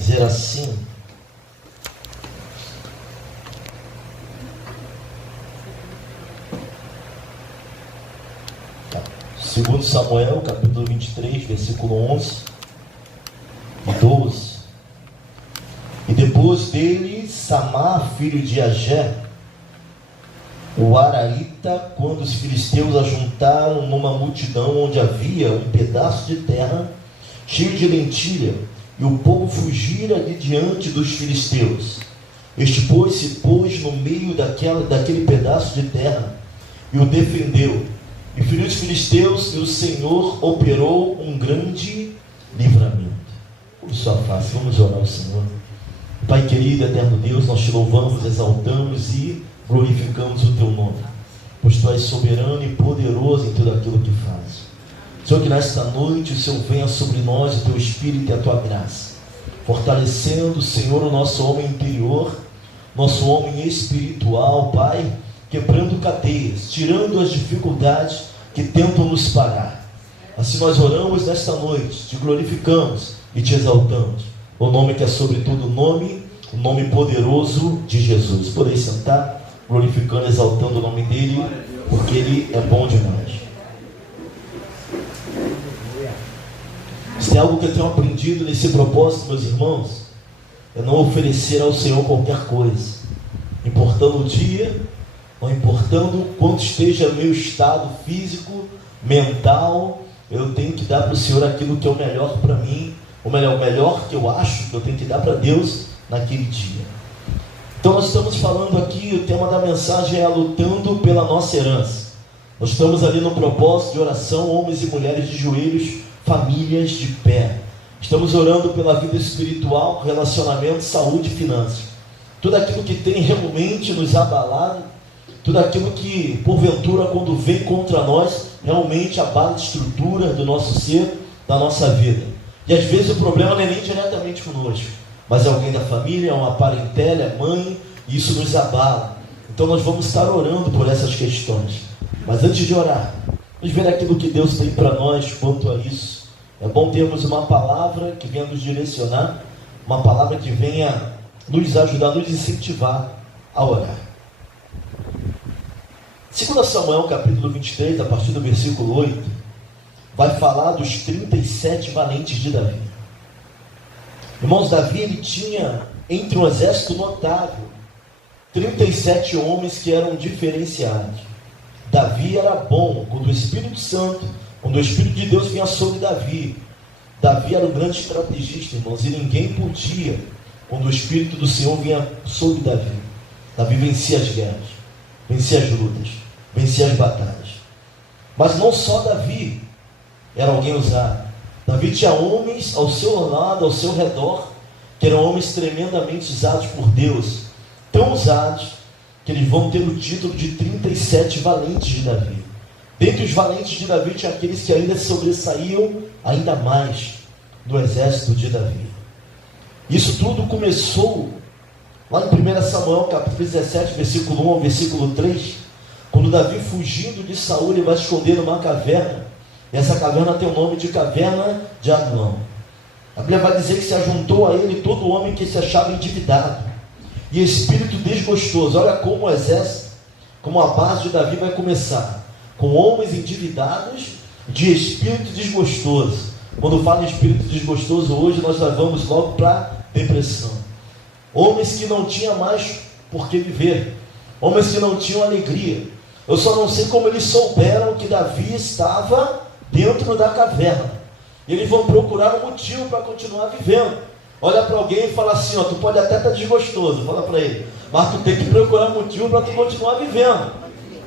dizer assim: segundo Samuel, capítulo 23, versículo 11 e 12. E depois dele, Samar, filho de Agé, o Araíta, quando os filisteus ajuntaram numa multidão onde havia um pedaço de terra cheio de lentilha, e o povo fugira de diante dos filisteus. Este, pois, se pôs no meio daquele pedaço de terra e o defendeu, e feriu os filisteus, e o Senhor operou um grande livramento. Por sua face, vamos orar ao Senhor. Pai querido, eterno Deus, nós te louvamos, exaltamos e glorificamos o teu nome, pois tu és soberano e poderoso em tudo aquilo que fazes. Senhor, que nesta noite o Senhor venha sobre nós, o teu Espírito e a tua graça, fortalecendo, Senhor, o nosso homem interior, nosso homem espiritual, Pai, quebrando cadeias, tirando as dificuldades que tentam nos parar. Assim nós oramos nesta noite, te glorificamos e te exaltamos, o nome que é sobre todo nome, o nome poderoso de Jesus. Podem sentar, glorificando, exaltando o nome dele, porque ele é bom demais. Se é algo que eu tenho aprendido nesse propósito, meus irmãos, é não oferecer ao Senhor qualquer coisa, importando o dia, não importando quanto esteja meu estado físico, mental. Eu tenho que dar para o Senhor aquilo que é o melhor para mim, o melhor que eu acho que eu tenho que dar para Deus naquele dia. Então nós estamos falando aqui, o tema da mensagem é lutando pela nossa herança. Nós estamos ali no propósito de oração, homens e mulheres de joelhos, famílias de pé. Estamos orando pela vida espiritual, relacionamento, saúde e finanças. Tudo aquilo que tem realmente nos abalado, tudo aquilo que porventura quando vem contra nós, realmente abala a estrutura do nosso ser, da nossa vida. E às vezes o problema não é nem diretamente conosco, mas é alguém da família, é uma parentela, é mãe, e isso nos abala. Então nós vamos estar orando por essas questões. Mas antes de orar, vamos ver aquilo que Deus tem para nós quanto a isso. É bom termos uma palavra que venha nos direcionar, uma palavra que venha nos ajudar, nos incentivar a orar. 2 Samuel capítulo 23, a partir do versículo 8, vai falar dos 37 valentes de Davi. Irmãos, Davi ele tinha entre um exército notável 37 homens que eram diferenciados. Davi era bom quando o Espírito Santo, quando o Espírito de Deus vinha sobre Davi. Davi era um grande estrategista, irmãos, e ninguém podia, quando o Espírito do Senhor vinha sobre Davi. Davi vencia as guerras, vencia as lutas, vencia as batalhas. Mas não só Davi era alguém usado. Davi tinha homens ao seu lado, ao seu redor, que eram homens tremendamente usados por Deus, tão usados que eles vão ter o título de 37 valentes de Davi. Dentre os valentes de Davi tinha aqueles que ainda sobressaíam ainda mais no exército de Davi. Isso tudo começou lá em 1 Samuel capítulo 17, versículo 1 ao versículo 3, quando Davi, fugindo de Saul, ele vai se esconder numa caverna. E essa caverna tem o nome de caverna de Adulão. A Bíblia vai dizer que se ajuntou a ele todo homem que se achava endividado e espírito desgostoso. Olha como o exército, como a base de Davi vai começar, com homens endividados de espírito desgostoso. Quando fala em espírito desgostoso hoje, nós levamos logo para depressão. Homens que não tinham mais por que viver, homens que não tinham alegria. Eu só não sei como eles souberam que Davi estava dentro da caverna. Eles vão procurar um motivo para continuar vivendo. Olha para alguém e fala assim, ó, tu pode até estar desgostoso, fala para ele, mas tu tem que procurar motivo para tu continuar vivendo.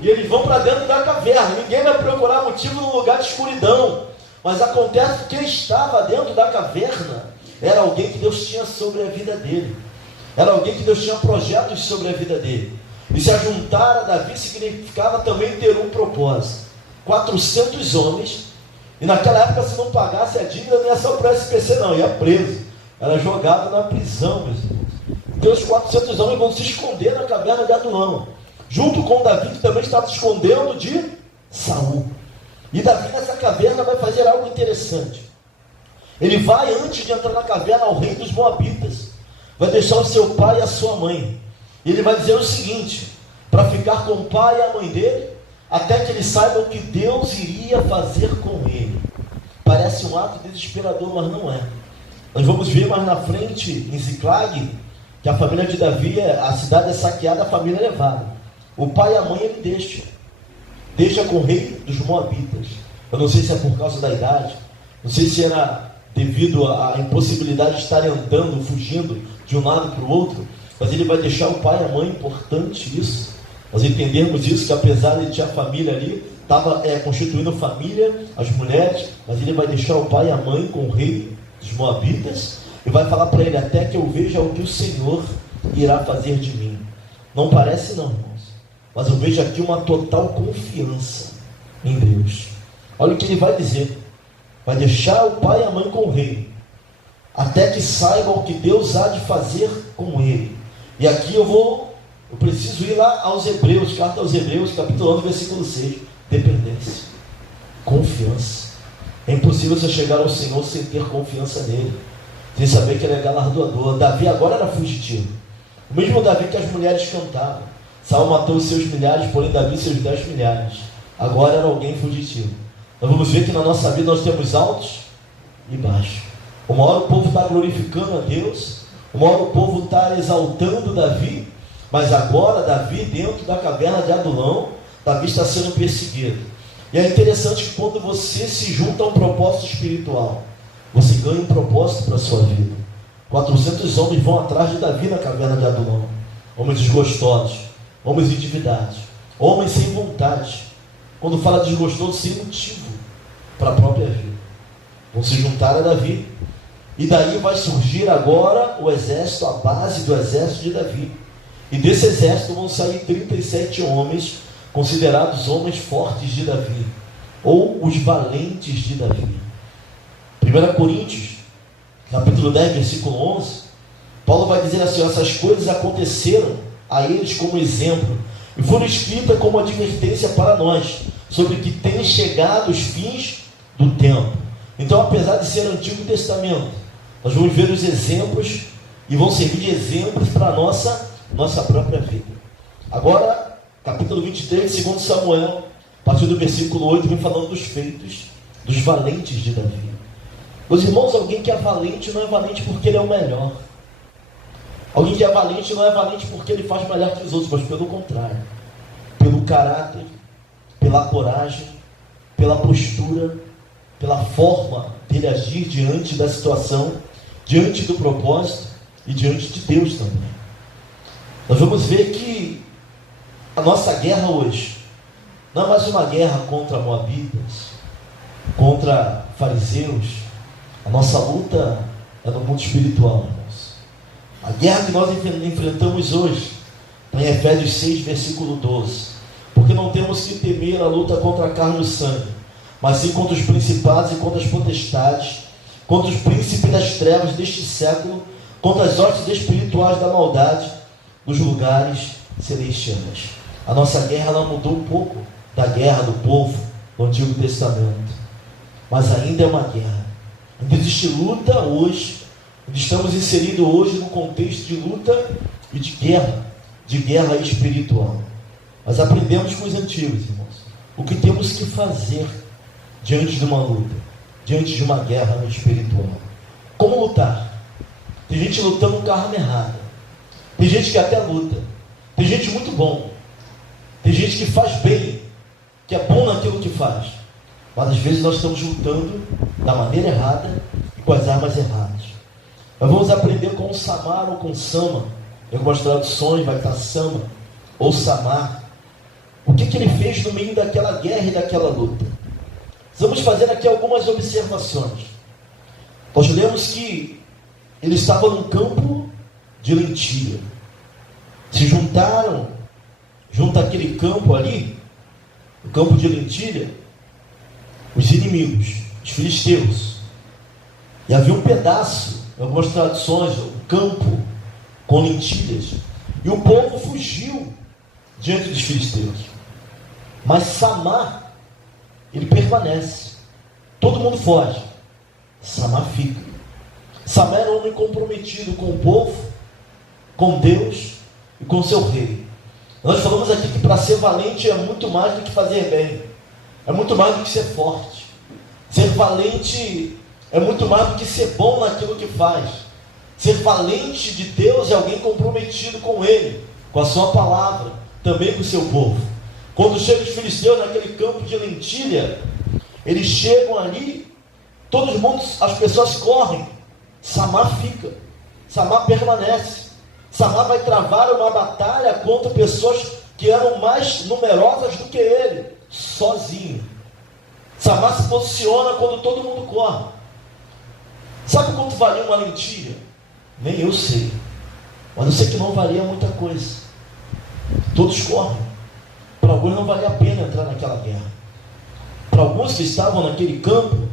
E eles vão para dentro da caverna. Ninguém vai procurar motivo num lugar de escuridão. Mas acontece que quem estava dentro da caverna era alguém que Deus tinha sobre a vida dele. Era alguém que Deus tinha projetos sobre a vida dele. E se ajuntar a Davi significava também ter um propósito. 400 homens. E naquela época, se não pagasse a dívida, não ia só para o SPC não, ia preso. Era jogado na prisão, meus irmãos. Então os 400 homens vão se esconder na caverna de Adulão, junto com Davi, que também estava se escondendo de Saul. E Davi nessa caverna vai fazer algo interessante. Ele vai, antes de entrar na caverna, ao rei dos Moabitas, vai deixar o seu pai e a sua mãe, e ele vai dizer o seguinte, para ficar com o pai e a mãe dele, até que ele saiba o que Deus iria fazer com ele. Parece um ato desesperador, mas não é. Nós vamos ver mais na frente, em Ziclag, que a família de Davi, a cidade é saqueada, a família é levada. O pai e a mãe ele deixa com o rei dos Moabitas. Eu não sei se é por causa da idade, não sei se era devido à impossibilidade de estarem andando, fugindo de um lado para o outro, mas ele vai deixar o pai e a mãe, importante isso, nós entendemos isso, que apesar de ter a família ali, estava constituindo família, as mulheres, mas ele vai deixar o pai e a mãe com o rei dos Moabitas, e vai falar para ele, até que eu veja o que o Senhor irá fazer de mim. Não parece não, irmãos, mas eu vejo aqui uma total confiança em Deus. Olha o que ele vai dizer, vai deixar o pai e a mãe com o rei, até que saibam o que Deus há de fazer com ele. E aqui eu preciso ir lá aos Hebreus, carta aos Hebreus, capítulo 11, versículo 6, dependência, confiança. É impossível você chegar ao Senhor sem ter confiança nele, sem saber que ele é galardoador. Davi agora era fugitivo, o mesmo Davi que as mulheres cantavam. Saul matou os seus milhares, porém Davi seus 10 milhares. Agora era alguém fugitivo. Nós vamos ver que na nossa vida nós temos altos e baixos. Uma hora o povo está glorificando a Deus, uma hora o povo está exaltando Davi, mas agora Davi, dentro da caverna de Adulão, Davi está sendo perseguido. E é interessante que quando você se junta a um propósito espiritual, você ganha um propósito para a sua vida. 400 homens vão atrás de Davi na caverna de Adulão. Homens desgostosos, homens endividados, homens sem vontade. Quando fala desgostoso, sem motivo para a própria vida. Vão se juntar a Davi. E daí vai surgir agora o exército, a base do exército de Davi. E desse exército vão sair 37 homens, considerados homens fortes de Davi, ou os valentes de Davi. 1 Coríntios, capítulo 10, versículo 11, Paulo vai dizer assim, essas coisas aconteceram a eles como exemplo, e foram escritas como advertência para nós, sobre que tem chegado os fins do tempo. Então, apesar de ser Antigo Testamento, nós vamos ver os exemplos, e vão servir de exemplos para a nossa própria vida. Agora, capítulo 23 de 2 Samuel, a partir do versículo 8, vem falando dos feitos, dos valentes de Davi. Meus irmãos, alguém que é valente não é valente porque ele é o melhor. Alguém que é valente não é valente porque ele faz melhor que os outros, mas pelo contrário, pelo caráter, pela coragem, pela postura, pela forma dele agir diante da situação, diante do propósito e diante de Deus também. Nós vamos ver que a nossa guerra hoje não é mais uma guerra contra moabitas, contra fariseus. A nossa luta é no mundo espiritual, irmãos. A guerra que nós enfrentamos hoje está em Efésios 6, versículo 12. Porque não temos que temer a luta contra a carne e o sangue, mas sim contra os principados e contra as potestades, contra os príncipes das trevas deste século, contra as hostes espirituais da maldade nos lugares celestiais. A nossa guerra ela mudou um pouco da guerra do povo do Antigo Testamento, mas ainda é uma guerra. Ainda existe luta hoje, estamos inseridos hoje no contexto de luta e de guerra espiritual. Mas aprendemos com os antigos, irmãos, o que temos que fazer diante de uma luta, diante de uma guerra espiritual. Como lutar? Tem gente lutando com a arma errada, tem gente que até luta, tem gente muito bom, tem gente que faz bem, que é bom naquilo que faz, mas às vezes nós estamos lutando da maneira errada e com as armas erradas. Nós vamos aprender com o Samar ou com o Sama. Em algumas traduções vai estar Sama ou Samar. O que ele fez no meio daquela guerra e daquela luta? Vamos fazer aqui algumas observações. Nós lemos que ele estava num campo de lentilha. Se juntaram, junto àquele campo ali, o campo de lentilha, os inimigos, os filisteus. E havia um pedaço, em algumas traduções, um campo com lentilhas. E o povo fugiu diante dos filisteus. Mas Samar, ele permanece. Todo mundo foge. Samar fica. Samar era um homem comprometido com o povo, com Deus e com seu rei. Nós falamos aqui que para ser valente é muito mais do que fazer bem, é muito mais do que ser forte. Ser valente é muito mais do que ser bom naquilo que faz. Ser valente de Deus é alguém comprometido com Ele, com a sua palavra, também com o seu povo. Quando chegam os filisteus naquele campo de lentilha, eles chegam ali, as pessoas correm, Samar fica, Samar permanece. Samar vai travar uma batalha contra pessoas que eram mais numerosas do que ele, sozinho. Samar se posiciona quando todo mundo corre. Sabe quanto valia uma lentilha? Nem eu sei, mas eu sei que não valia muita coisa. Todos correm. Para alguns não valia a pena entrar naquela guerra. Para alguns que estavam naquele campo,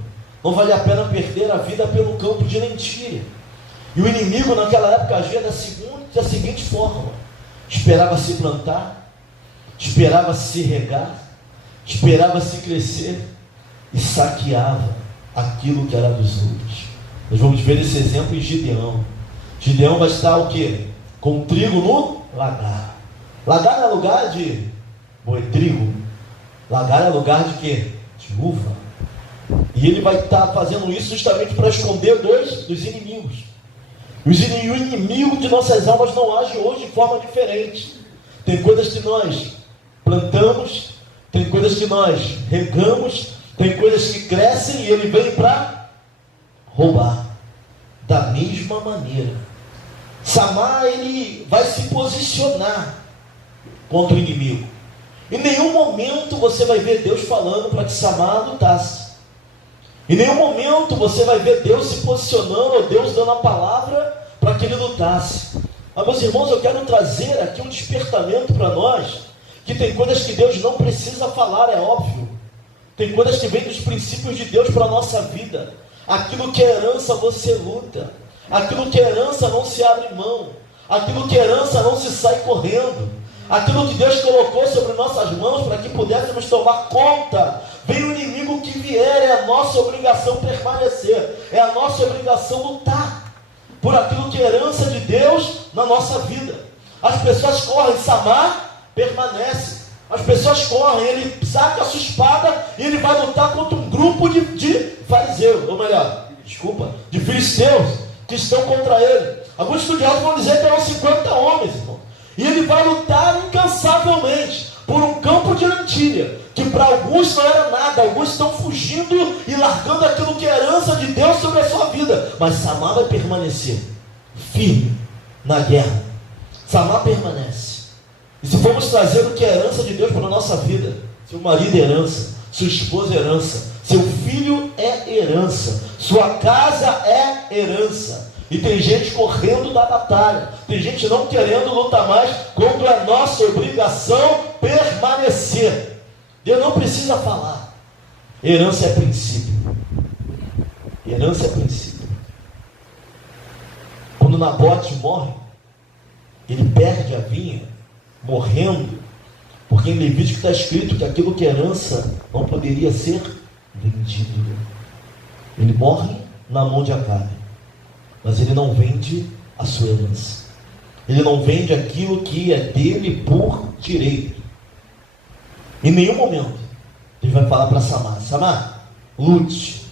não valia a pena perder a vida pelo campo de lentilha. E o inimigo naquela época agia da seguinte forma: esperava se plantar, esperava se regar, esperava se crescer e saqueava aquilo que era dos outros. Nós vamos ver esse exemplo em Gideão. Gideão vai estar o quê? Com trigo no lagar. Lagar é lugar de trigo. Lagar é lugar de quê? De uva. E ele vai estar fazendo isso justamente para esconder dois dos inimigos. O inimigo de nossas almas não age hoje de forma diferente. Tem coisas que nós plantamos, tem coisas que nós regamos, tem coisas que crescem e ele vem para roubar. Da mesma maneira, Samar, ele vai se posicionar contra o inimigo. Em nenhum momento você vai ver Deus falando para que Samar lutasse. Em nenhum momento você vai ver Deus se posicionando, ou Deus dando a palavra para que ele lutasse. Mas, meus irmãos, eu quero trazer aqui um despertamento para nós, que tem coisas que Deus não precisa falar, é óbvio. Tem coisas que vêm dos princípios de Deus para a nossa vida. Aquilo que é herança você luta. Aquilo que é herança não se abre mão. Aquilo que é herança não se sai correndo. Aquilo que Deus colocou sobre nossas mãos para que pudéssemos tomar conta. Vem o inimigo que vier, é a nossa obrigação permanecer. É a nossa obrigação lutar por aquilo que é herança de Deus na nossa vida. As pessoas correm, Samar permanece. As pessoas correm, ele saca a sua espada e ele vai lutar contra um grupo de fariseus, ou melhor, de filisteus que estão contra ele. Alguns estudiosos vão dizer que eram 50 homens, irmão. E ele vai lutar incansavelmente por um campo de lentilha, que para alguns não era nada. Alguns estão fugindo e largando aquilo que é herança de Deus sobre a sua vida. Mas Samar vai permanecer firme na guerra. Samar permanece. E se formos trazer o que é herança de Deus para a nossa vida, seu marido é herança, sua esposa é herança, seu filho é herança, sua casa é herança. E tem gente correndo da batalha, tem gente não querendo lutar mais, quando é nossa obrigação permanecer. Deus não precisa falar. Herança é princípio. Herança é princípio. Quando Nabote morre, ele perde a vinha, morrendo, porque em Levítico está escrito que aquilo que é herança não poderia ser vendido. Ele morre na mão de Acabe, mas ele não vende a sua herança. Ele não vende aquilo que é dele por direito. Em nenhum momento ele vai falar para Samar: Samar, lute.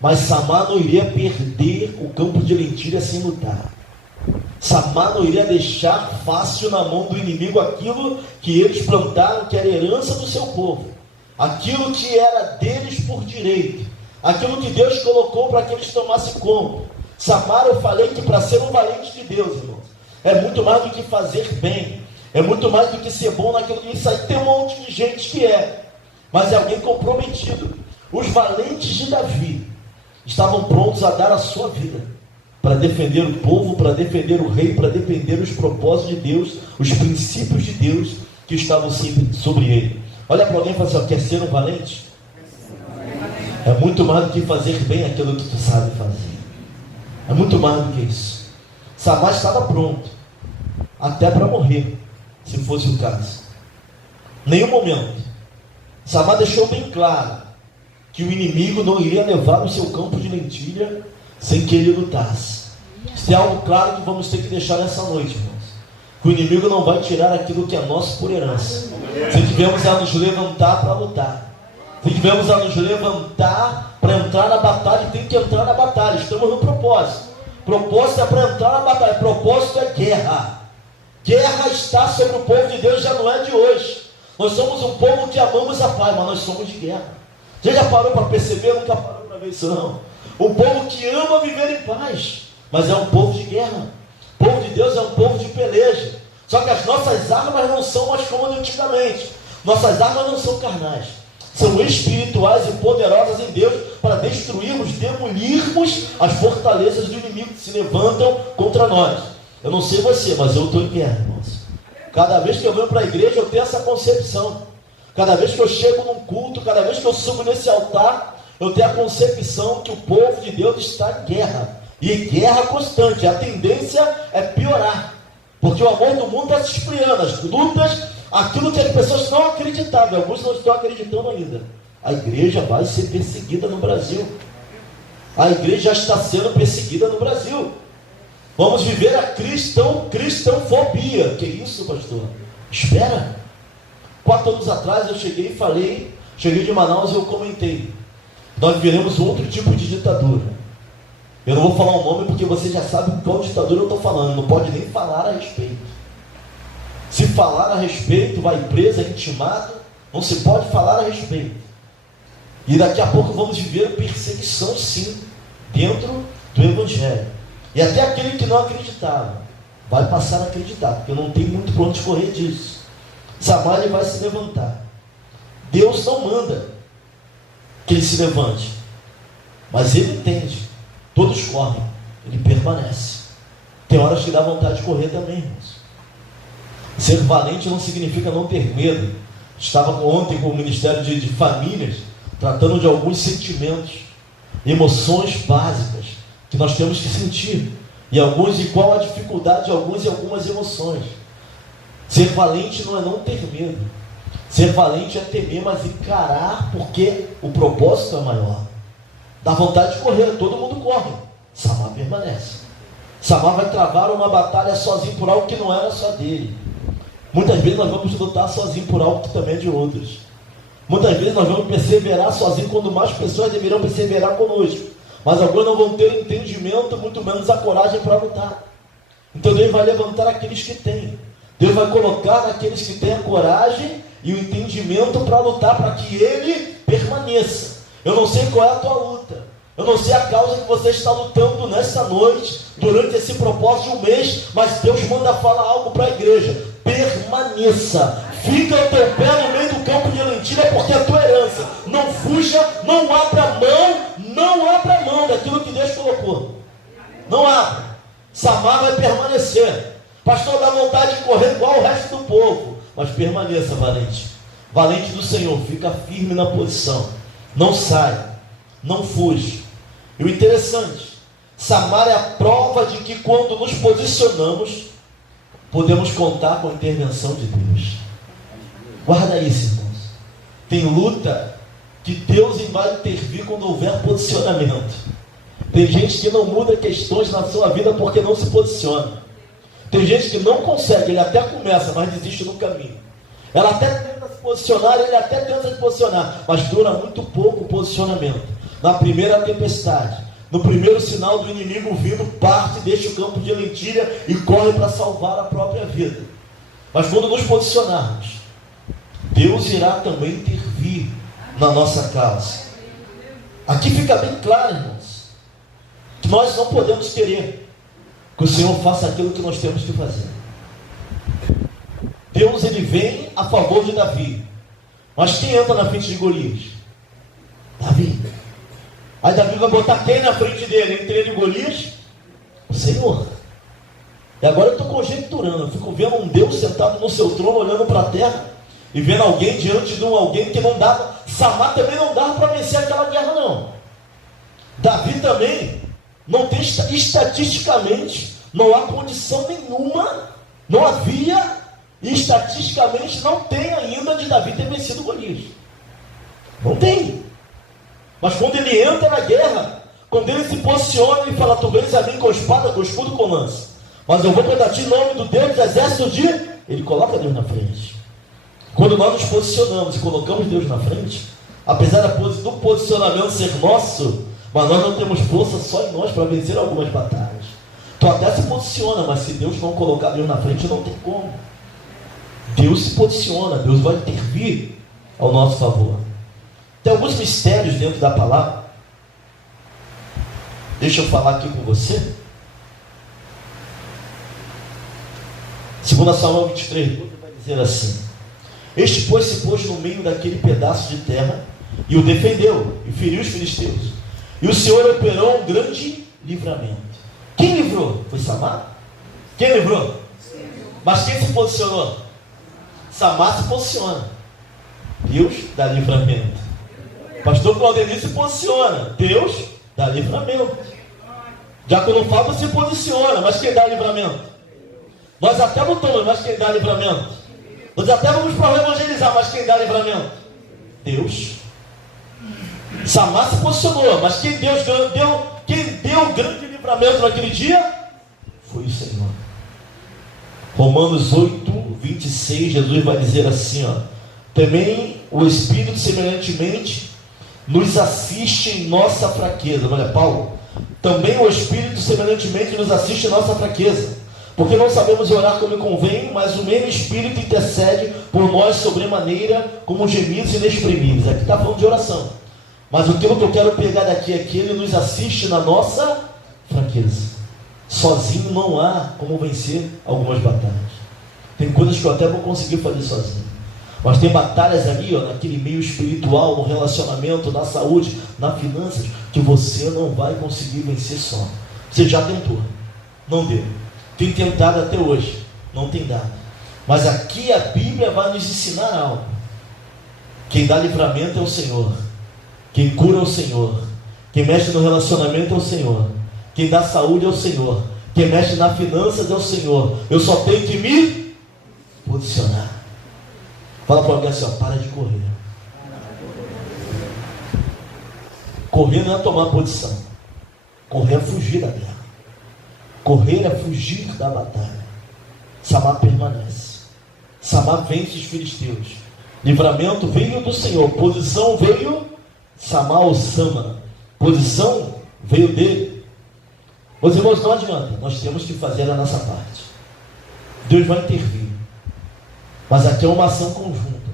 Mas Samar não iria perder o campo de lentilha sem lutar. Samar não iria deixar fácil na mão do inimigo aquilo que eles plantaram, que era herança do seu povo, aquilo que era deles por direito, aquilo que Deus colocou para que eles tomassem conta. Samar, eu falei que para ser um valente de Deus, irmãos, é muito mais do que fazer bem, é muito mais do que ser bom naquilo que isso aí tem um monte de gente que é, mas é alguém comprometido. Os valentes de Davi estavam prontos a dar a sua vida para defender o povo, para defender o rei, para defender os propósitos de Deus, os princípios de Deus que estavam sempre sobre ele. Olha para alguém e fala assim: quer ser um valente? É muito mais do que fazer bem aquilo que tu sabe fazer. É muito mais do que isso. Samar estava pronto, até para morrer, se fosse o caso. Nenhum momento. Samar deixou bem claro que o inimigo não iria levar o seu campo de lentilha sem que ele lutasse. Isso é algo claro que vamos ter que deixar nessa noite, irmãos. Que o inimigo não vai tirar aquilo que é nosso por herança. Se tivermos a nos levantar para lutar, se tivermos a nos levantar para entrar na batalha, tem que entrar na batalha. Estamos no propósito. Propósito é para entrar na batalha. Propósito é guerra. Guerra está sobre o povo de Deus, já não é de hoje. Nós somos um povo que amamos a paz, mas nós somos de guerra. Você já parou para perceber? Nunca parou para ver isso não. Um povo que ama viver em paz, mas é um povo de guerra. O povo de Deus é um povo de peleja. Só que as nossas armas não são mais como antigamente. Nossas armas não são carnais, são espirituais e poderosas em Deus para destruirmos, demolirmos as fortalezas do inimigo que se levantam contra nós. Eu não sei você, mas eu estou em guerra, irmãos. Cada vez que eu venho para a igreja eu tenho essa concepção. Cada vez que eu chego num culto, cada vez que eu subo nesse altar, eu tenho a concepção que o povo de Deus está em guerra. E guerra constante. A tendência é piorar. Porque o amor do mundo está se esfriando. As lutas, aquilo que as pessoas não acreditavam. Alguns não estão acreditando ainda. A igreja vai ser perseguida no Brasil. A igreja já está sendo perseguida no Brasil. Vamos viver a cristãofobia. Que isso, pastor? Espera. 4 anos atrás eu cheguei e falei, cheguei de Manaus e eu comentei. Nós viveremos outro tipo de ditadura. Eu não vou falar o nome porque você já sabe qual ditadura eu estou falando. Não pode nem falar a respeito. Se falar a respeito, vai preso, é intimado. Não se pode falar a respeito. E daqui a pouco vamos viver perseguição, sim, dentro do Evangelho. E até aquele que não acreditava vai passar a acreditar, porque não tem muito para onde correr disso. Samaria vai se levantar. Deus não manda que ele se levante, mas ele entende. Todos correm, ele permanece. Tem horas que dá vontade de correr também, irmãos. Ser valente não significa não ter medo. Estava ontem com o Ministério de Famílias, tratando de alguns sentimentos, emoções básicas que nós temos que sentir, e qual a dificuldade de alguns e algumas emoções. Ser valente não é não ter medo. Ser valente é temer, mas encarar, porque o propósito é maior. Dá vontade de correr, todo mundo corre. Samar permanece. Samar vai travar uma batalha sozinho por algo que não era só dele. Muitas vezes nós vamos lutar sozinho por algo que também é de outros. Muitas vezes nós vamos perseverar sozinho quando mais pessoas deverão perseverar conosco. Mas alguns não vão ter entendimento, muito menos a coragem para lutar. Então Deus vai levantar aqueles que têm. Deus vai colocar naqueles que têm a coragem e o entendimento para lutar, para que ele permaneça. Eu não sei qual é a tua luta. Eu não sei a causa que você está lutando nessa noite, durante esse propósito de um mês, mas Deus manda falar algo para a igreja. Permaneça. Fica o teu pé no meio do campo de lentilha, porque é a tua herança. Não fuja, não abra mão daquilo que Deus colocou. Não abra. Samar vai permanecer. Pastor, dá vontade de correr igual o resto do povo, mas permaneça, valente. Valente do Senhor, fica firme na posição. Não sai, não fuja. E o interessante, Samar é a prova de que quando nos posicionamos, podemos contar com a intervenção de Deus. Guarda isso, irmãos. Tem luta que Deus vai intervir quando houver posicionamento. Tem gente que não muda questões na sua vida porque não se posiciona. Tem gente que não consegue, ele até começa, mas desiste no caminho. Ela até tenta se posicionar, ele até tenta se posicionar, mas dura muito pouco o posicionamento. Na primeira tempestade, no primeiro sinal do inimigo vindo, parte, deixa o campo de lentilha e corre para salvar a própria vida. Mas quando nos posicionarmos, Deus irá também intervir na nossa causa. Aqui fica bem claro, irmãos, que nós não podemos querer que o Senhor faça aquilo que nós temos que fazer. Deus, ele vem a favor de Davi, mas quem entra na frente de Golias? Davi. Aí Davi vai botar quem na frente dele? Entre ele e Golias? O Senhor. E agora eu estou conjecturando, eu fico vendo um Deus sentado no seu trono, olhando para a terra, e vendo alguém diante de alguém que não dava. Samar também não dava para vencer aquela guerra, não. Davi também não tem, estatisticamente, não há condição nenhuma, não havia, e estatisticamente não tem ainda de Davi ter vencido Golias. Não tem. Mas quando ele entra na guerra, quando ele se posiciona, ele fala: tu vens a mim com espada, com escudo, com lança, mas eu vou contra ti em nome do Deus dos exércitos de... Ele coloca Deus na frente. Quando nós nos posicionamos e colocamos Deus na frente, apesar do posicionamento ser nosso, mas nós não temos força só em nós para vencer algumas batalhas. Tu até se posiciona, mas se Deus não colocar Deus na frente, não tem como. Deus se posiciona, Deus vai intervir ao nosso favor. Tem alguns mistérios dentro da palavra. Deixa eu falar aqui com você. 2 Samuel 23, vai dizer assim: este, pois, se pôs no meio daquele pedaço de terra e o defendeu, e feriu os filisteus. E o Senhor operou um grande livramento. Quem livrou? Foi Samar? Quem livrou? Mas quem se posicionou? Samar se posiciona. Deus dá livramento. Pastor Claudenir se posiciona. Deus dá livramento. Diácono Fábio se posiciona. Mas quem dá livramento? Nós até lutamos, mas quem dá livramento? Nós até vamos para evangelizar, mas quem dá livramento? Deus. Samar se posicionou, mas quem deu o grande livramento naquele dia foi o Senhor. Romanos 8, 26, Jesus vai dizer assim, ó: também o Espírito semelhantemente nos assiste em nossa fraqueza. Olha, Paulo, também o Espírito semelhantemente nos assiste em nossa fraqueza, porque não sabemos orar como convém, mas o mesmo Espírito intercede por nós sobremaneira, como gemidos inexprimíveis. Aqui está falando de oração, mas o que eu quero pegar daqui é que Ele nos assiste na nossa fraqueza. Sozinho não há como vencer algumas batalhas. Tem coisas que eu até vou conseguir fazer sozinho, mas tem batalhas ali, ó, naquele meio espiritual, no relacionamento, na saúde, nas finanças, que você não vai conseguir vencer só. Você já tentou, não deu. Tem tentado até hoje, não tem dado. Mas aqui a Bíblia vai nos ensinar algo. Quem dá livramento é o Senhor. Quem cura é o Senhor. Quem mexe no relacionamento é o Senhor. Quem dá saúde é o Senhor. Quem mexe nas finanças é o Senhor. Eu só tenho que me posicionar. Fala para alguém assim, ó: para de correr. Correr não é tomar posição. Correr é fugir da guerra. Correr é fugir da batalha. Samar permanece. Samar vence os filisteus. Livramento veio do Senhor. Posição veio Samar ou Sama. Posição veio dele. Os irmãos, não adianta. Nós temos que fazer a nossa parte. Deus vai intervir. Mas aqui é uma ação conjunta.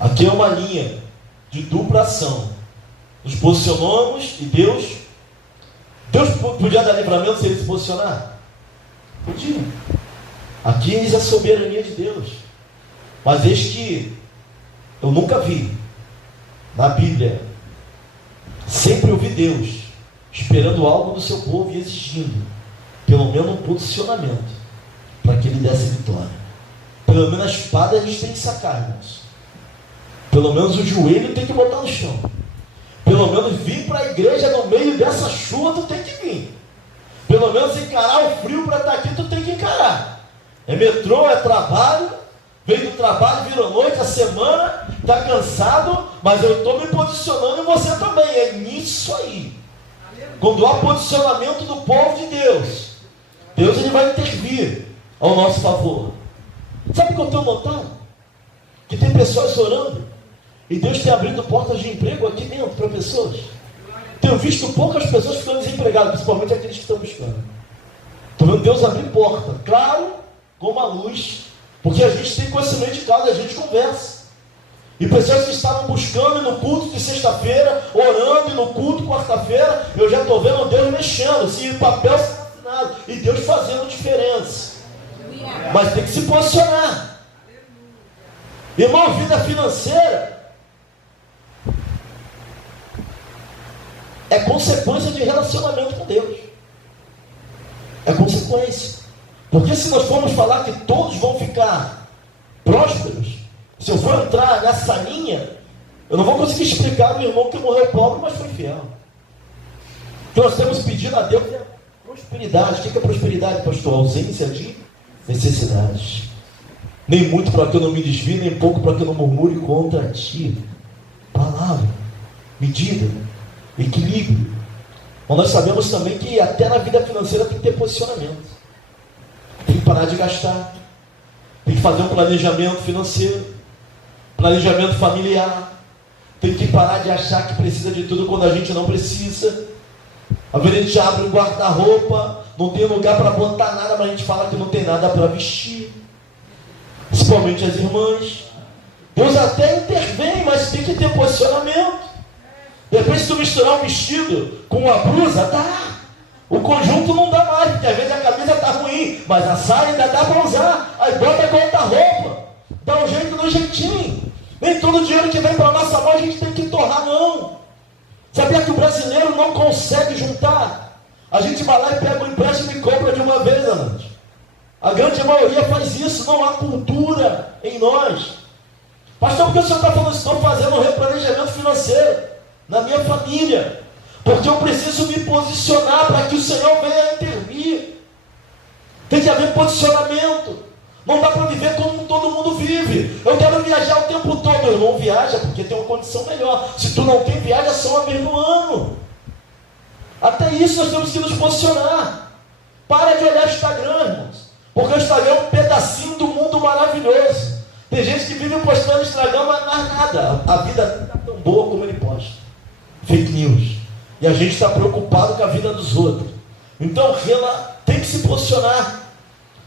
Aqui é uma linha de dupla ação. Nos posicionamos e Deus podia dar livramento se Ele se posicionar? Podia. Aqui diz a soberania de Deus. Mas eis que eu nunca vi na Bíblia, sempre ouvi Deus esperando algo do seu povo e exigindo pelo menos um posicionamento para que Ele desse vitória. Pelo menos a espada a gente tem que sacar, irmãos. Pelo menos o joelho tem que botar no chão. Pelo menos vir para a igreja no meio dessa chuva, tu tem que vir. Pelo menos encarar o frio para estar aqui, tu tem que encarar. É metrô, é trabalho, veio do trabalho, virou noite, a semana, está cansado, mas eu estou me posicionando e você também. É nisso aí. Quando há posicionamento do povo de Deus, Deus ele vai intervir ao nosso favor. Sabe o que eu estou notando? Que tem pessoas orando e Deus tem abrindo portas de emprego aqui dentro para pessoas. Tenho visto poucas pessoas ficando desempregadas, principalmente aqueles que estão buscando. Estou vendo Deus abrir porta, claro, como a luz, porque a gente tem conhecimento de causa, a gente conversa. E pessoas que estavam buscando no culto de sexta-feira, orando, e no culto quarta-feira, eu já estou vendo Deus mexendo, se o papel se assinado, e Deus fazendo diferença. Mas tem que se posicionar. Irmão, vida financeira é consequência de relacionamento com Deus. É consequência. Porque se nós formos falar que todos vão ficar prósperos, se eu for entrar nessa linha, eu não vou conseguir explicar ao meu irmão que morreu pobre, mas foi fiel. Então nós temos pedido a Deus prosperidade. O que é prosperidade, pastor? Ausência de necessidades. Nem muito para que eu não me desvie, nem pouco para que eu não murmure contra ti. Palavra. medida, equilíbrio. Mas nós sabemos também que até na vida financeira tem que ter posicionamento. Tem que parar de gastar. Tem que fazer um planejamento financeiro, planejamento familiar. Tem que parar de achar que precisa de tudo quando a gente não precisa. Às vezes a gente abre um guarda-roupa, não tem lugar para botar nada, mas a gente fala que não tem nada para vestir. Principalmente as irmãs. Deus até intervém, mas tem que ter posicionamento. Depois, se tu misturar um vestido com uma blusa, dá. O conjunto não dá mais, porque às vezes a camisa está ruim, mas a saia ainda dá para usar. Aí bota com outra roupa. Dá um jeito no jeitinho. Nem todo o dinheiro que vem para a nossa mão a gente tem que torrar, não. Sabia que o brasileiro não consegue juntar? A gente vai lá e pega um empréstimo e compra de uma vez, Anante. A grande maioria faz isso, não há cultura em nós. Pastor, por que o senhor está falando isso? Estou fazendo um replanejamento financeiro na minha família, porque eu preciso me posicionar para que o Senhor venha intervir. Tem que haver posicionamento. Não dá para viver como todo mundo vive. Eu quero viajar o tempo todo. Eu não viaja porque tem uma condição melhor. Se tu não tem, viaja só uma vez no ano. Até isso nós temos que nos posicionar. Para de olhar o Instagram, irmãos, porque o Instagram é um pedacinho do mundo maravilhoso. Tem gente que vive postando no Instagram, mas não é nada. A vida não está tão boa como ele posta. Fake news. E a gente está preocupado com a vida dos outros. Então, tem que se posicionar.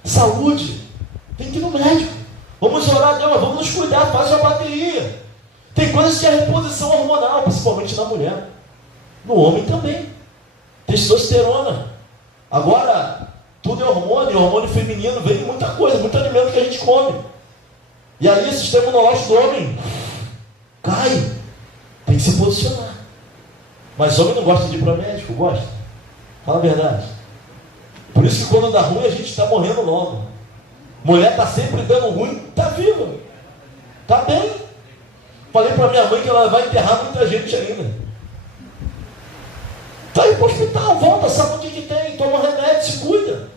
Saúde. Tem que ir no médico. Vamos orar, Deus, mas vamos nos cuidar, faz a bateria. Tem coisas que é reposição hormonal, principalmente na mulher. No homem também. Testosterona. Agora, tudo é hormônio feminino, vem muita coisa, muito alimento que a gente come. E aí o sistema imunológico do homem cai. Tem que se posicionar. Mas homem não gosta de ir para médico, gosta? Fala a verdade. Por isso que quando dá ruim a gente está morrendo logo. Mulher está sempre dando ruim, está viva. Está bem. Falei para minha mãe que ela vai enterrar muita gente ainda. Está aí para o hospital, volta, sabe o que tem, toma remédio, se cuida.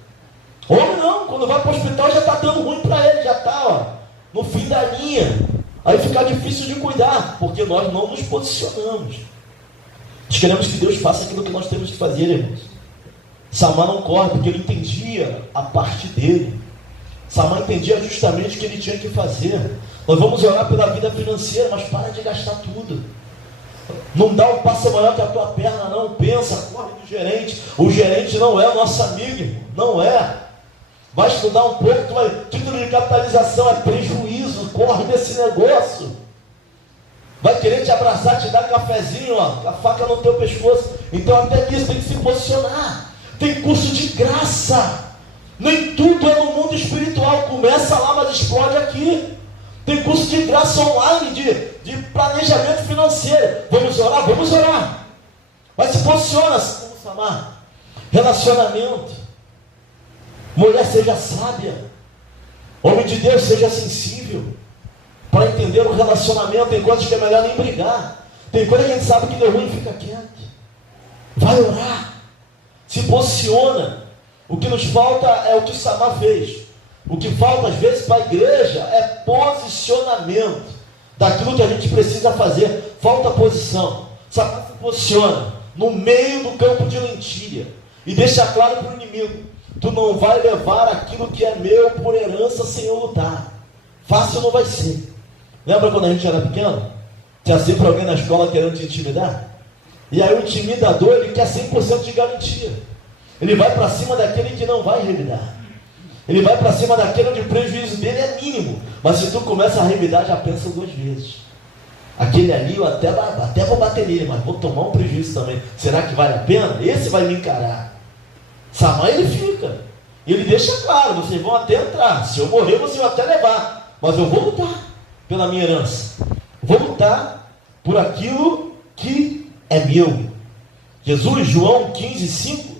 Homem não, quando vai para o hospital já está dando ruim para ele, já está no fim da linha. Aí fica difícil de cuidar, porque nós não nos posicionamos. Nós queremos que Deus faça aquilo que nós temos que fazer, irmãos. Samar não corre, porque ele entendia a parte dele. Samar entendia justamente o que ele tinha que fazer. Nós vamos orar pela vida financeira, mas para de gastar tudo. Não dá um passo maior que a tua perna, não. Pensa, corre do gerente. O gerente não é o nosso amigo, não é. Vai estudar um pouco, título de capitalização é prejuízo, corre desse negócio. Vai querer te abraçar, te dar cafezinho, ó, a faca no teu pescoço. Então até nisso tem que se posicionar. Tem curso de graça. Nem tudo é no mundo espiritual. Começa lá, mas explode aqui. Tem curso de graça online, de planejamento financeiro. Vamos orar? Vamos orar. Mas se posiciona, vamos amar. Relacionamento. Mulher, seja sábia. Homem de Deus, seja sensível. Para entender o relacionamento, tem coisas que é melhor nem brigar. Tem coisa que a gente sabe que deu ruim, fica quieto. Vai orar. Se posiciona. O que nos falta é o que Samar fez. O que falta às vezes para a igreja é posicionamento daquilo que a gente precisa fazer. Falta posição. Samar se posiciona no meio do campo de lentilha e deixa claro para o inimigo: tu não vai levar aquilo que é meu por herança sem eu lutar. Fácil não vai ser. Lembra quando a gente era pequeno? Tinha sempre alguém na escola querendo te intimidar? E aí o intimidador, ele quer 100% de garantia. Ele vai para cima daquele que não vai revidar. Ele vai para cima daquele onde o prejuízo dele é mínimo. Mas se tu começa a revidar, já pensa duas vezes. Aquele ali, eu até vou bater nele, mas vou tomar um prejuízo também. Será que vale a pena? Esse vai me encarar. Samar, ele fica. E ele deixa claro, vocês vão até entrar. Se eu morrer, vocês vão até levar. Mas eu vou lutar pela minha herança. Vou lutar por aquilo que é meu. Jesus, João 15:5,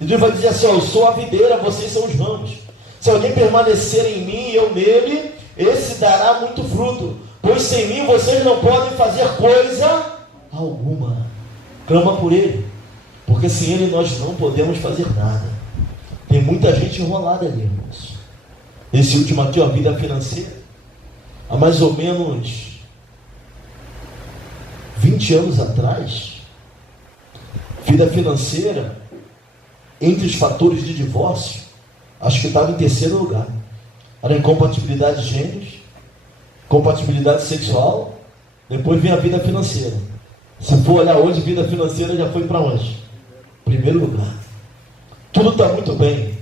Deus vai dizer assim: ó, eu sou a videira, vocês são os ramos. Se alguém permanecer em mim e eu nele, esse dará muito fruto, pois sem mim vocês não podem fazer coisa alguma. Clama por ele, porque sem ele nós não podemos fazer nada. Tem muita gente enrolada ali, irmãos. Esse último aqui, ó, vida financeira, há mais ou menos 20 20 anos atrás, vida financeira, entre os fatores de divórcio, acho que estava em terceiro lugar. Era incompatibilidade de gêneros, compatibilidade sexual, depois vem a vida financeira. Se for olhar hoje, vida financeira já foi para onde? Primeiro lugar. Tudo está muito bem,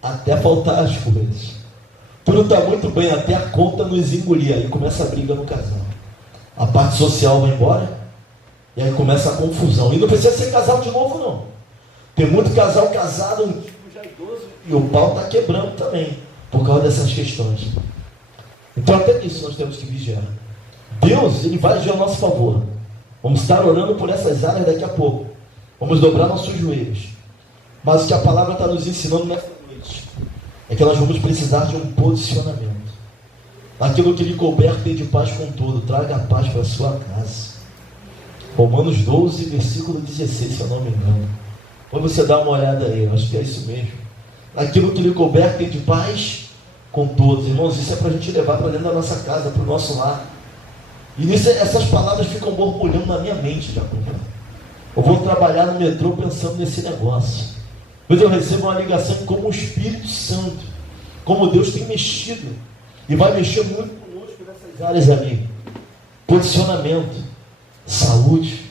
até faltar as coisas. Tudo está muito bem, até a conta nos engolir. Aí começa a briga no casal. A parte social vai embora, e aí começa a confusão. E não precisa ser casal de novo, não. Tem muito casal casado, antigo, já idoso, e o pau está quebrando também, por causa dessas questões. Então até nisso nós temos que vigiar. Deus, Ele vai agir ao nosso favor. Vamos estar orando por essas áreas daqui a pouco. Vamos dobrar nossos joelhos. Mas o que a palavra está nos ensinando nessa noite é que nós vamos precisar de um posicionamento. Aquilo que lhe couber, tem de paz com todo. Traga a paz para a sua casa. Romanos 12, versículo 16, se eu não me engano. Depois você dá uma olhada aí, eu acho que é isso mesmo. Aquilo que lhe couber, tem de paz com todos. Irmãos, isso é para a gente levar para dentro da nossa casa, para o nosso lar. E nisso, essas palavras ficam borbulhando na minha mente, Jacob. Eu vou trabalhar no metrô pensando nesse negócio. Depois eu recebo uma ligação de como o Espírito Santo, como Deus tem mexido, e vai mexer muito conosco nessas áreas ali. Posicionamento, saúde,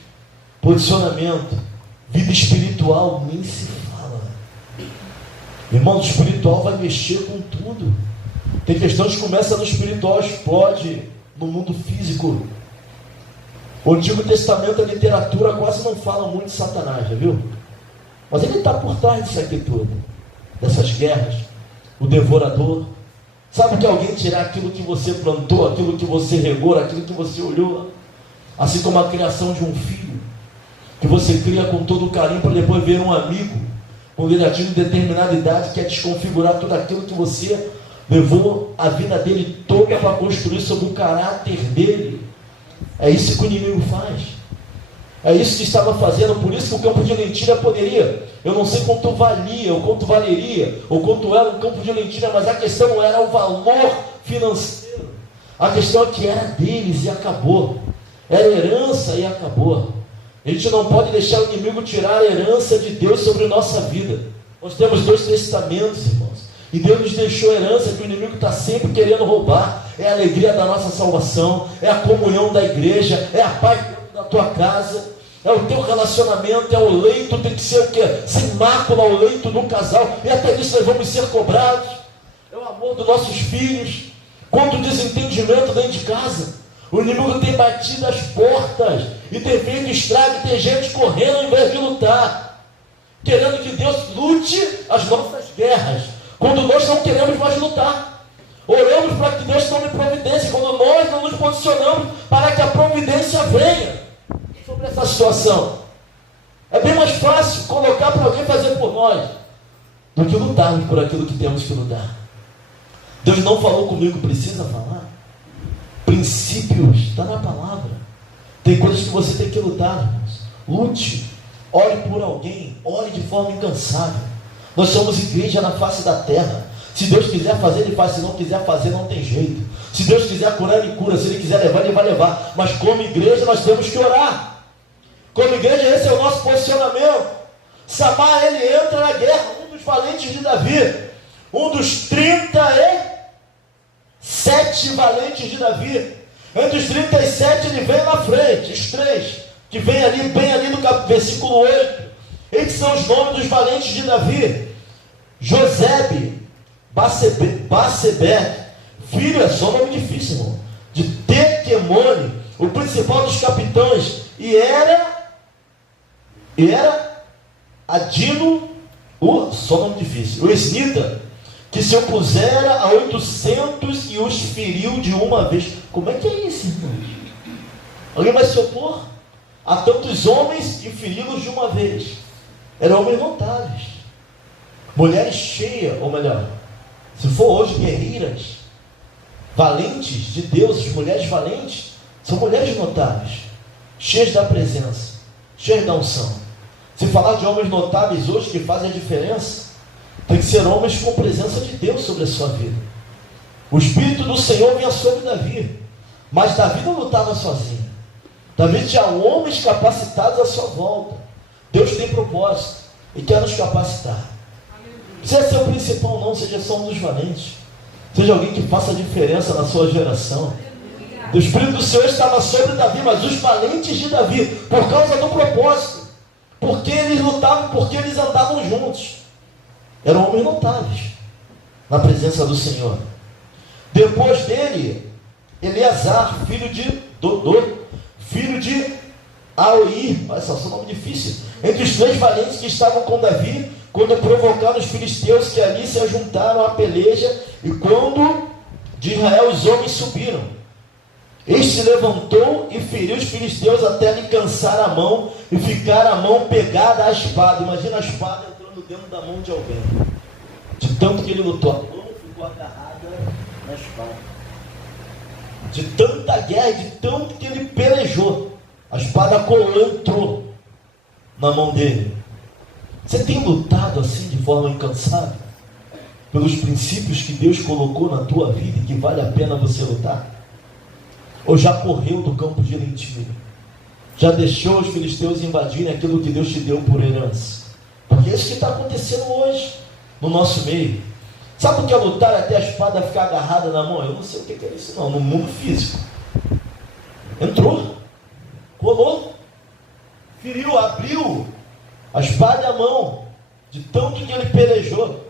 posicionamento, vida espiritual, nem se fala. Irmão, o espiritual vai mexer com tudo. Tem questões que começam no espiritual, explode no mundo físico. O Antigo Testamento, a literatura quase não fala muito de Satanás, já viu? Mas ele está por trás disso aqui tudo, dessas guerras, o devorador. Sabe que alguém tirar aquilo que você plantou, aquilo que você regou, aquilo que você olhou, assim como a criação de um filho, que você cria com todo carinho para depois ver um amigo, quando ele atinge determinada idade, quer desconfigurar tudo aquilo que você levou a vida dele toda para construir sobre o caráter dele. É isso que o inimigo faz. É isso que estava fazendo. Por isso que o campo de lentilha poderia, eu não sei quanto valia, ou quanto valeria, ou quanto era um campo de lentilha, mas a questão não era o valor financeiro. A questão é que era deles e acabou. Era herança e acabou. A gente não pode deixar o inimigo tirar a herança de Deus sobre nossa vida. Nós temos 2 testamentos, irmãos. E Deus nos deixou herança que o inimigo está sempre querendo roubar. É a alegria da nossa salvação, é a comunhão da igreja, é a paz da tua casa, é o teu relacionamento, é o leito, tem que ser o quê? Sem mácula, o leito do casal, e até nisso nós vamos ser cobrados. É o amor dos nossos filhos. Quanto desentendimento dentro de casa. O inimigo tem batido as portas e tem feito estrago, e tem gente correndo ao invés de lutar, querendo que Deus lute as nossas guerras, quando nós não queremos mais lutar. Oramos para que Deus tome providência, quando nós não nos posicionamos para que a providência venha sobre essa situação. É bem mais fácil colocar para alguém fazer por nós do que lutarmos por aquilo que temos que lutar. Deus não falou comigo, precisa falar. Princípios, está na palavra. Tem coisas que você tem que lutar, irmãos. Lute, ore por alguém, ore de forma incansável. Nós somos igreja na face da terra. Se Deus quiser fazer, Ele faz. Se não quiser fazer, não tem jeito. Se Deus quiser curar, Ele cura. Se Ele quiser levar, Ele vai levar. Mas como igreja, nós temos que orar. Como igreja, esse é o nosso posicionamento. Samar, ele entra na guerra, um dos valentes de Davi. Um dos 37 valentes de Davi. Entre os 37, ele vem na frente. Os 3, que vem ali, bem ali no versículo 8. Esses são os nomes dos valentes de Davi. Josebe, Bassebé, filho, é só nome difícil, irmão, de Tequemone, o principal dos capitães, e era Adino, só nome difícil, o Esnita, que se opusera a 800 e os feriu de uma vez. Como é que é isso, irmão? Alguém vai se opor a tantos homens e feri-los de uma vez? Eram homens notáveis, mulheres cheias, ou melhor, se for hoje guerreiras, valentes de Deus, as mulheres valentes, são mulheres notáveis, cheias da presença, cheias da unção. Se falar de homens notáveis hoje que fazem a diferença, tem que ser homens com presença de Deus sobre a sua vida. O Espírito do Senhor vinha sobre Davi, mas Davi não lutava sozinho. Davi tinha homens capacitados à sua volta. Deus tem propósito e quer nos capacitar. Seja seu principal não, seja só um dos valentes. Seja alguém que faça a diferença na sua geração. O Espírito do Senhor estava sobre Davi, mas os valentes de Davi, por causa do propósito, porque eles lutavam, porque eles andavam juntos, eram homens notáveis na presença do Senhor. Depois dele, Eleazar, filho de Dodô, filho de Aoi, olha só, seu nome difícil, entre os 3 valentes que estavam com Davi, quando provocaram os filisteus que ali se ajuntaram à peleja, e quando de Israel os homens subiram. Este levantou e feriu os filisteus até lhe cansar a mão e ficar a mão pegada à espada. Imagina a espada entrando dentro da mão de alguém. De tanto que ele lutou, a mão ficou agarrada na espada. De tanta guerra, de tanto que ele pelejou, a espada entrou na mão dele. Você tem lutado assim de forma incansável? Pelos princípios que Deus colocou na tua vida e que vale a pena você lutar? Ou já correu do campo de lentilha? Já deixou os filisteus invadirem aquilo que Deus te deu por herança? Porque é isso que está acontecendo hoje no nosso meio. Sabe o que é lutar até a espada ficar agarrada na mão? Eu não sei o que é isso não, no mundo físico. Entrou, colou, feriu, abriu a espada e a mão, de tanto que ele pelejou.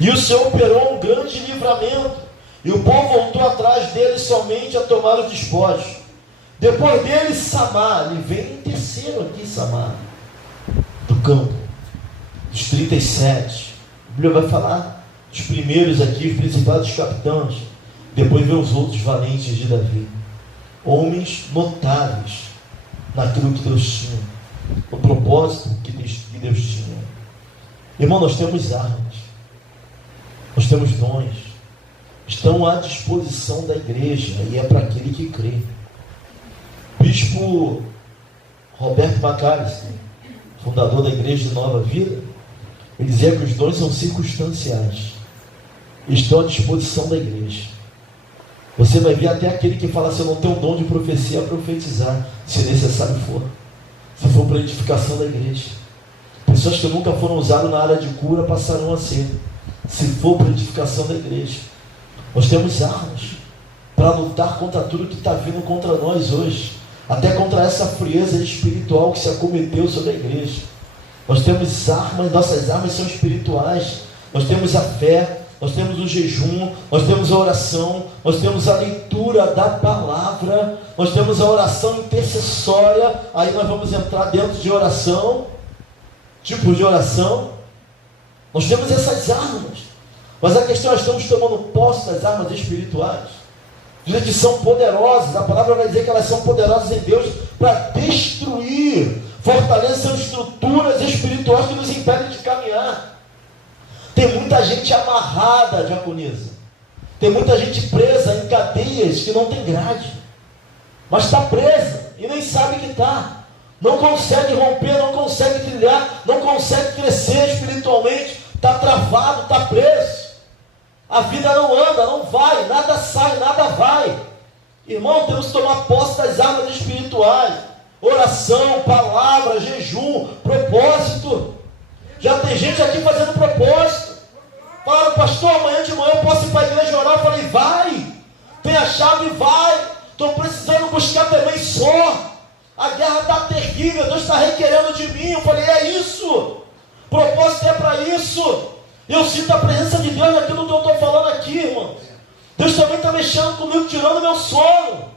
E o Senhor operou um grande livramento, e o povo voltou atrás dele somente a tomar os despojos. Depois dele, Samar, ele vem em terceiro aqui, Samar, do campo, dos 37. A Bíblia vai falar dos primeiros aqui, os principais dos capitães. Depois vem os outros valentes de Davi, homens notáveis naquilo que Deus tinha, no propósito que Deus tinha. Irmão, nós temos armas, nós temos dons, estão à disposição da igreja, e é para aquele que crê. Bispo Roberto McAllister, fundador da Igreja de Nova Vida, ele dizia que os dons são circunstanciais, estão à disposição da igreja. Você vai ver até aquele que fala assim: eu não tenho dom de profecia, a profetizar, se necessário for, se for para a edificação da igreja. Pessoas que nunca foram usadas na área de cura passarão a ser, se for para a edificação da igreja. Nós temos armas para lutar contra tudo que está vindo contra nós hoje, até contra essa frieza espiritual que se acometeu sobre a igreja. Nós temos armas, nossas armas são espirituais. Nós temos a fé, nós temos o jejum, nós temos a oração, nós temos a leitura da palavra, nós temos a oração intercessória. Aí nós vamos entrar dentro de oração, tipos de oração. Nós temos essas armas, mas a questão é: nós estamos tomando posse das armas espirituais. Diz que são poderosas, a palavra vai dizer que elas são poderosas em Deus para destruir fortalezas, são estruturas espirituais que nos impedem de caminhar. Tem muita gente amarrada, diaconisa, tem muita gente presa em cadeias que não tem grade, mas está presa e nem sabe que está, não consegue romper, não consegue trilhar, não consegue crescer espiritualmente, está travado, está preso. A vida não anda, não vai, nada sai, nada vai. Irmão, temos que tomar posse das armas espirituais: oração, palavra, jejum, propósito. Já tem gente aqui fazendo propósito. Falaram: pastor, amanhã de manhã eu posso ir para a igreja orar? Eu falei: vai, tem a chave, vai. Estou precisando buscar também só. A guerra está terrível, Deus está requerendo de mim. Eu falei: é isso, propósito é para isso. Eu sinto a presença de Deus naquilo que eu estou falando aqui, irmão. Deus também está mexendo comigo, tirando meu sono.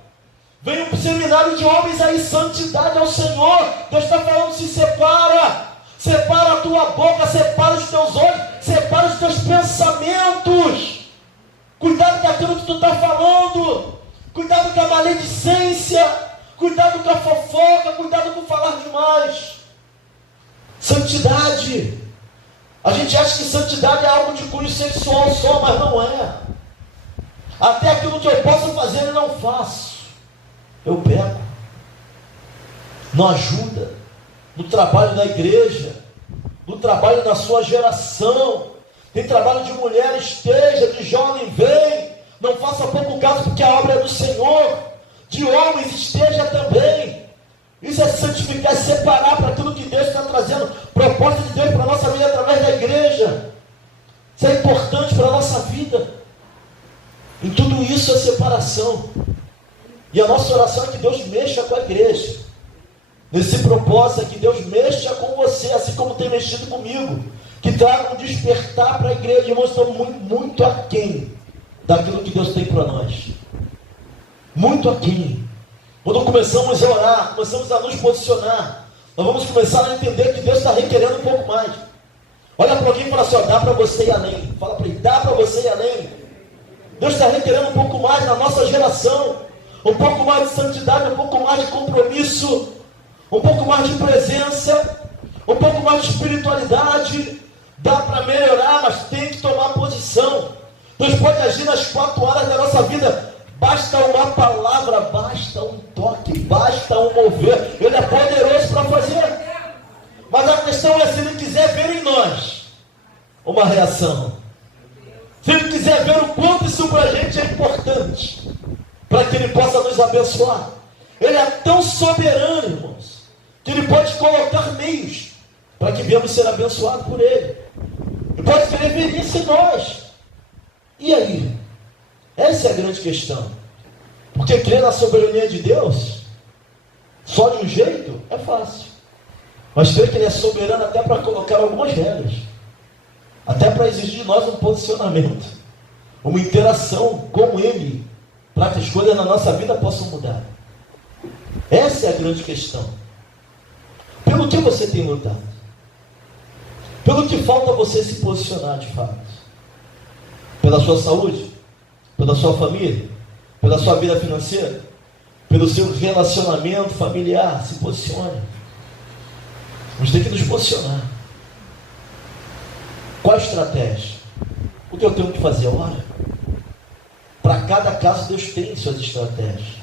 Vem um seminário de homens aí, santidade ao Senhor. Deus está falando: se separa. Separa a tua boca, separa os teus olhos, separa os teus pensamentos. Cuidado com aquilo que tu está falando. Cuidado com a maledicência. Cuidado com a fofoca. Cuidado com falar demais. Santidade. A gente acha que santidade é algo de cunho sexual só, mas não é. Até aquilo que eu posso fazer eu não faço. Eu peco. Não ajuda. No trabalho da igreja, no trabalho da sua geração. Tem trabalho de mulher, esteja, de jovem, vem. Não faça pouco caso, porque a obra é do Senhor. De homens esteja também. Isso é santificar, separar para aquilo que Deus está trazendo. Proposta de Deus para a nossa vida através da igreja. Isso é importante para a nossa vida. Em tudo isso é separação. E a nossa oração é que Deus mexa com a igreja. Nesse propósito é que Deus mexa com você, assim como tem mexido comigo. Que traga um despertar para a igreja. Irmãos, estamos muito aquém daquilo que Deus tem para nós. Muito aquém. Quando começamos a orar, começamos a nos posicionar, nós vamos começar a entender que Deus está requerendo um pouco mais. Olha para alguém e fala assim, ó, dá para você ir além. Fala para ele, dá para você ir além. Deus está requerendo um pouco mais na nossa geração. Um pouco mais de santidade, um pouco mais de compromisso, um pouco mais de presença, um pouco mais de espiritualidade. Dá para melhorar, mas tem que tomar posição. Deus pode agir nas 4 horas da nossa vida. Basta uma palavra, basta um toque, basta um mover. Ele é poderoso para fazer. Mas a questão é se Ele quiser ver em nós uma reação. Se Ele quiser ver o quanto isso para a gente é importante, para que Ele possa nos abençoar. Ele é tão soberano, irmãos, que Ele pode colocar meios para que venhamos ser abençoados por Ele. Ele pode querer ver isso em nós. E aí? Essa é a grande questão. Porque crer na soberania de Deus, só de um jeito, é fácil. Mas crer que Ele é soberano até para colocar algumas regras. Até para exigir de nós um posicionamento. Uma interação com Ele. Para que as coisas na nossa vida possam mudar. Essa é a grande questão. Pelo que você tem lutado? Pelo que falta você se posicionar de fato? Pela sua saúde? Pela sua família? Pela sua vida financeira? Pelo seu relacionamento familiar? Se posicione. Vamos ter que nos posicionar. Qual a estratégia? O que eu tenho que fazer? Olha, para cada caso Deus tem suas estratégias,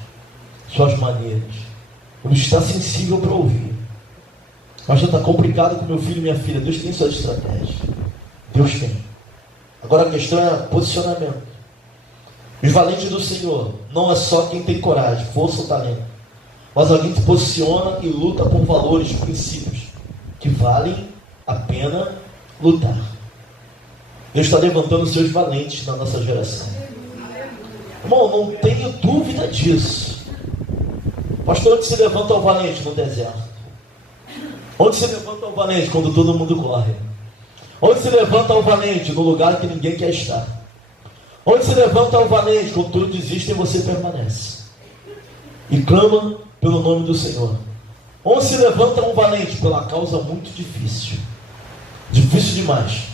suas maneiras. Vamos estar sensível para ouvir. Mas já está complicado com meu filho e minha filha. Deus tem suas estratégias. Deus tem. Agora a questão é posicionamento. Os valentes do Senhor não é só quem tem coragem, força ou talento, mas alguém que se posiciona e luta por valores, princípios que valem a pena lutar. Deus está levantando os seus valentes na nossa geração. Irmão, não tenho dúvida disso. Pastor, onde se levanta o valente? No deserto. Onde se levanta o valente? Quando todo mundo corre. Onde se levanta o valente? No lugar que ninguém quer estar. Onde se levanta o valente? Quando todos desistem, você permanece e clama pelo nome do Senhor. Onde se levanta um valente? Pela causa muito difícil. Difícil demais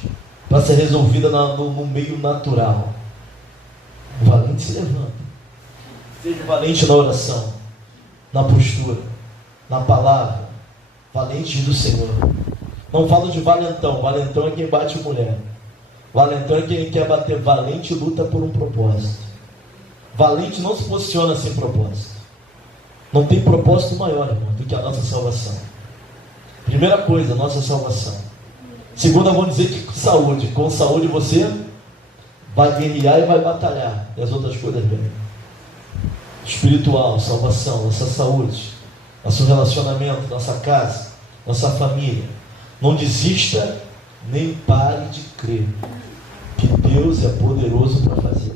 para ser resolvida no meio natural. O valente se levanta. Seja valente na oração, na postura, na palavra. Valente do Senhor. Não falo de valentão. Valentão é quem bate mulher. Valentão é quem quer bater. Valente luta por um propósito. Valente não se posiciona sem propósito. Não tem propósito maior, irmão, do que a nossa salvação. Primeira coisa, nossa salvação. Segunda, vamos dizer que com saúde. Com saúde você vai guerrear e vai batalhar. E as outras coisas vêm. Espiritual, salvação, nossa saúde, nosso relacionamento, nossa casa, nossa família. Não desista, nem pare de crer que Deus é poderoso para fazer.